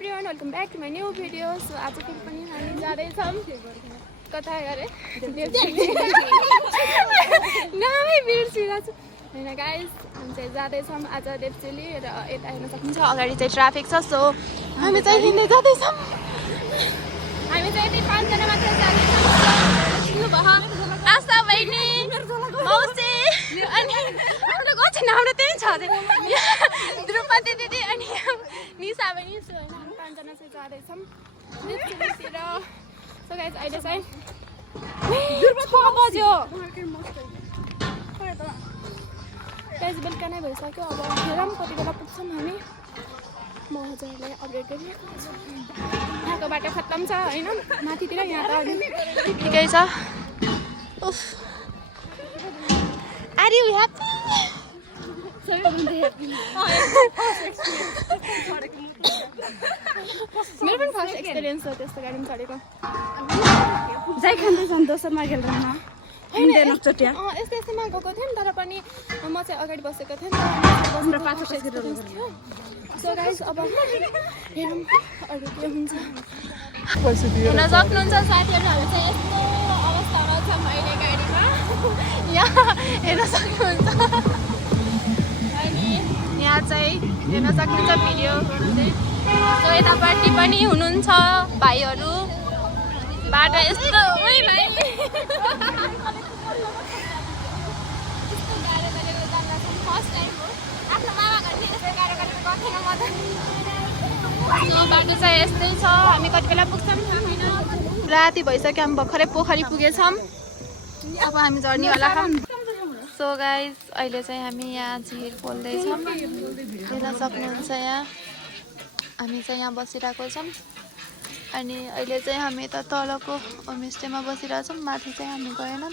everyone, welcome back to my new video. So आज फेरि पनि हामी जाँदैछौँ कता गरे नामै बिर्सिरहेको छु हैन गाइस हामी चाहिँ जाँदैछौँ आज देवचुली र यता हेर्न सक्नुहुन्छ अगाडि चाहिँ ट्राफिक छ सो हामी चाहिँ हिँड्दै जाँदैछौँ हामी चाहिँ यति 5 जना मात्र जाँदैछौँ सुन्नु भयो आशा बहिनी मौसी अनि हाम्रो गछ हाम्रो त्यही छ द्रुपदी दिदी अनि निशा बहिनी सो हैन हामी 5 जना चाहिँ जाँदैछौँ देवचुलीतिर सो गाइस अहिले चाहिँ 6 बज्यो गाइस बेलुका नै भइसक्यो अब हेरौँ कति बेला पुग्छौँ हामी म हजुरलाई अपडेट गरिरहेको छु यहाँको बाटो खत्तम छ हैन माथितिर यहाँ त अलि ठिकै छ उफ आर यु ह्याप्पी मेरो पनि फर्स्ट एक्सपिरियन्स हो त्यस्तो गाडीमा चढेको जाई खाँदैछन् दोस्रोमा गेल रहन हिँड्दैन चट्या यस्तो यस्तोमा गएको थिएँ तर पनि म चाहिँ अगाडि बसेको थिएँ हाम्रो पाछो सो गाइस अब हेरौँ अरू के हुन्छ हेर्न सक्नुहुन्छ साथीहरू हामी चाहिँ यस्तो अवस्थामा छौँ अहिले गाडीमा यहाँ हेर्न सक्नुहुन्छ अनि यहाँ चाहिँ हेर्न सक्नुहुन्छ भिडियो सो यतापट्टि पनि हुनुहुन्छ भाइहरू बाटो यस्तो ओइ भाइ फर्स्ट टाइम हो आफ्नो मामा घरले यस्तो गाह्रो गरेर गर्थेन म त बाटो चाहिँ यस्तै छ हामी कति बेला पुग्छौँ राति भइसक्यो हामी भर्खरै पोखरी पुगेछौँ अब हामी झर्नेवाला छौँ सो गाइस अहिले चाहिँ हामी यहाँ झिर पोल्दैछौँ हेर्न सक्नुहुन्छ यहाँ हामी चाहिँ यहाँ बसिरहेको छौँ अनि अहिले चाहिँ हामी यता तलको होमस्टेमा बसिरहेछौँ माथि चाहिँ हामी गएनौँ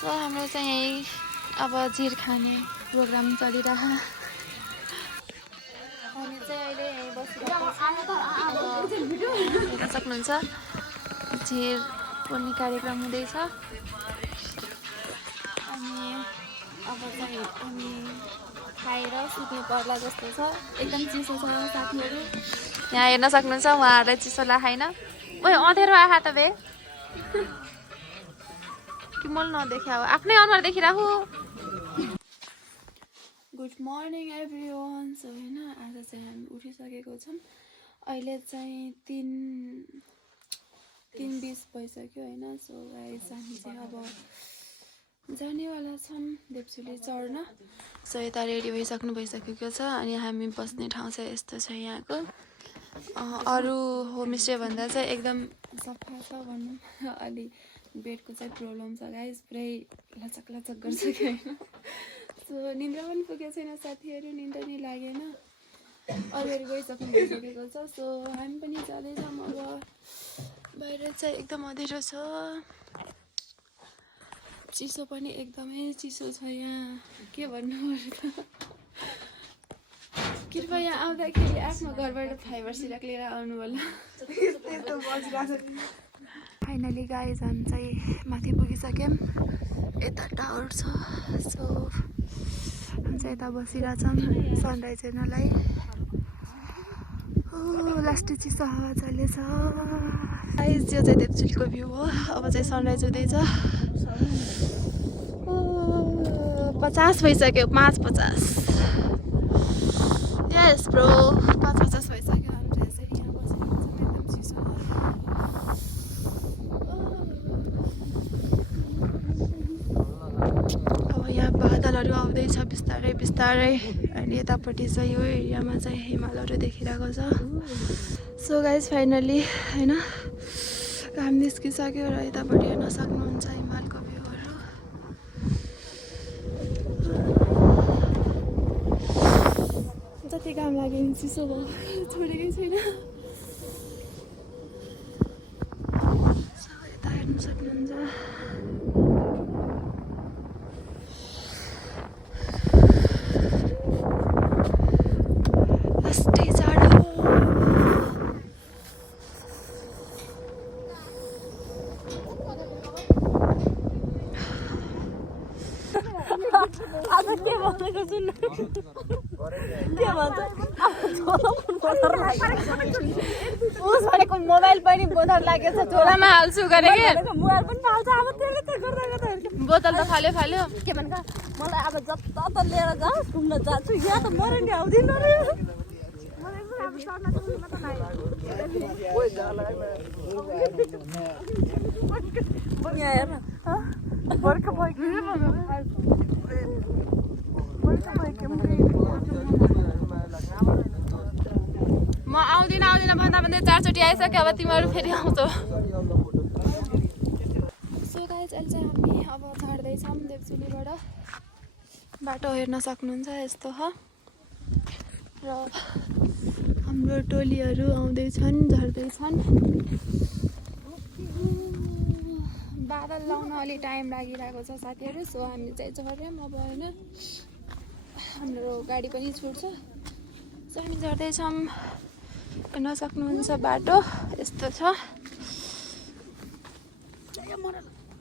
सो हाम्रो चाहिँ यही अब झिर खाने प्रोग्राम चलिरह हामी चाहिँ अहिले यहीँ बसिरहेको हेर्न सक्नुहुन्छ झिर पोल्ने कार्यक्रम हुँदैछ अनि अब चाहिँ हामी खाएर सुत्नु पर्ला जस्तो छ एकदम चिसो छ साथीहरू यहाँ हेर्न सक्नुहुन्छ उहाँहरूलाई चिसो लाग्दैन ओइ अँधेरो आहा त बे कि मैले नदेखा हो आफ्नै अनुहार देखिरहेको गुड मर्निङ एभ्रिवान सो होइन आज चाहिँ हामी उठिसकेको छौँ अहिले चाहिँ 3:20 भइसक्यो होइन सो गाइस हामी चाहिँ अब जानेवाला छौँ देवचुली चढ्न सो यता रेडी भइसकेको छ अनि हामी बस्ने ठाउँ चाहिँ यस्तो छ यहाँको अरू होमस्टे भन्दा चाहिँ एकदम सफा छ भनौँ अलि बेडको चाहिँ प्रब्लम छ गाइस पुरै लचक गर्छ कि होइन सो निन्द्रा पनि पुगेको छैन साथीहरू निन्द्रा नै लागेन अरूहरू गइसक्नु भइसकेको छ सो हामी पनि जाँदैछौँ अब बाहिर चाहिँ एकदम अँधेरो छ चिसो पनि एकदमै चिसो छ यहाँ के भन्नु कृपया आउँदाखेरि आफ्नो घरबाट फाइबर सिरक लिएर आउनु होला फाइनली गाइज हामी चाहिँ माथि पुगिसक्यौँ यता टावर छ सो हामी चाहिँ यता बसिरहेछौँ सनराइज हेर्नलाई लास्टै चिसो हावा चल्दैछ गाइज यो चाहिँ देवचुलीको भ्यू हो अब चाहिँ सनराइज हुँदैछ 50 भइसक्यो 5:50 यस ब्रो 5:50 भइसक्यो हामी चाहिँ यसरी यहाँ बसेको छौँ एकदम चिसो अब यहाँ बादलहरू आउँदैछ बिस्तारै बिस्तारै अनि यतापट्टि चाहिँ यो एरियामा चाहिँ हिमालहरू देखिरहेको छ सो गाइज फाइनली होइन घाम निस्किसक्यो र यतापट्टि हेर्न सक्नुहुन्छ हिमालको भ्यूहरू जति घाम लाग्यो भने चिसो भयो छोडेकै छैन यता हेर्नु सक्नुहुन्छ लास्टै जाडो आज के भनेको सुन्नु के भन्छ उस भनेको मोबाइल पनि बोतल लागेछ झोलामा हाल्छु गरे के मोबाइल पनि फाल्छ अब त्यसले त गर्दा गर्दा बोतल त फाल्यो फाल्यो के भन्छ मलाई अब जता त लिएर जाओस् घुम्न जान्छु यहाँ त मरे नि आउँदिन रे मलाई अब सर्न त मात्र यहाँ हेर बर्खा म आउँदिन भन्दा भन्दै 4 चोटि आइसक्यो अब तिमीहरू फेरि आउँछौ सो गाइस अहिले चाहिँ हामी अब झर्दैछौँ देवचुलीबाट बाटो हेर्न सक्नुहुन्छ यस्तो हो र हाम्रो टोलीहरू आउँदैछन् झर्दैछन् बादल लाउन अलि टाइम लागिरहेको छ साथीहरू सो हामी चाहिँ झर्यौँ अब होइन हाम्रो गाडी पनि छुट्छ सो हामी झर्दैछौँ हेर्न सक्नुहुन्छ बाटो यस्तो छ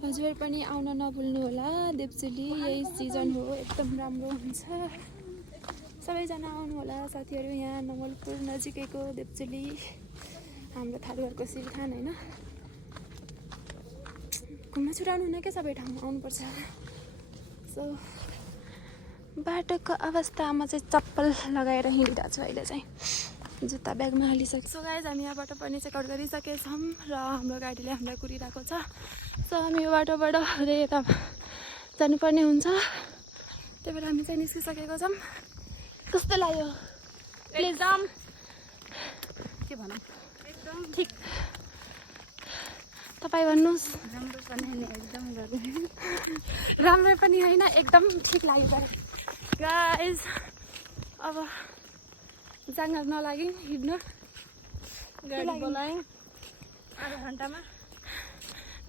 हजुर पनि आउन नभुल्नु होला देवचुली यही सिजन हो एकदम राम्रो हुन्छ सबैजना आउनु होला साथीहरू यहाँ नवलपुर नजिकैको देवचुली हाम्रो थारूहरूको सिरथान होइन घुम्न छुटाउनु हुन क्या सबै ठाउँमा आउनुपर्छ सो बाटोको अवस्थामा चाहिँ चप्पल लगाएर हिँडिरहेको छु अहिले चाहिँ जुत्ता ब्यागमा हालिसक्छु सो गाइज हामी यहाँबाट पनि चेकआउट गरिसकेछौँ र हाम्रो गाडीले हामीलाई कुरिरहेको छ सो हामी यो बाटोबाट हुँदै यता जानुपर्ने हुन्छ त्यही भएर हामी चाहिँ निस्किसकेको छौँ कस्तो लाग्यो एकदम के भनौँ एकदम ठिक तपाईँ भन्नुहोस् राम्रो पनि होइन एकदम गर्नु राम्रो पनि होइन एकदम ठिक लाग्यो गाइज अब जाँगर नलाग्यो हिँड्न गाडी बोलाएँ आधा घन्टामा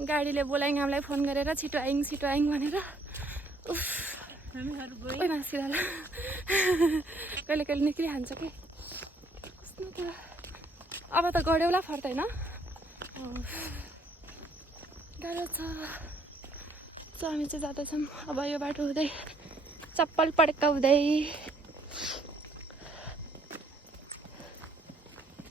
गाडीले बोलायौँ हामीलाई फोन गरेर छिटो आइङ भनेर उफ हामीहरू गयौँ ओइ मासिराला कहिले कहिले निक्लिहाल्छ कि अब त गड्यौला फर्दैन गाह्रो छ सो हामी चाहिँ जाँदैछौँ अब यो बाटो हुँदै चप्पल पड्काउँदै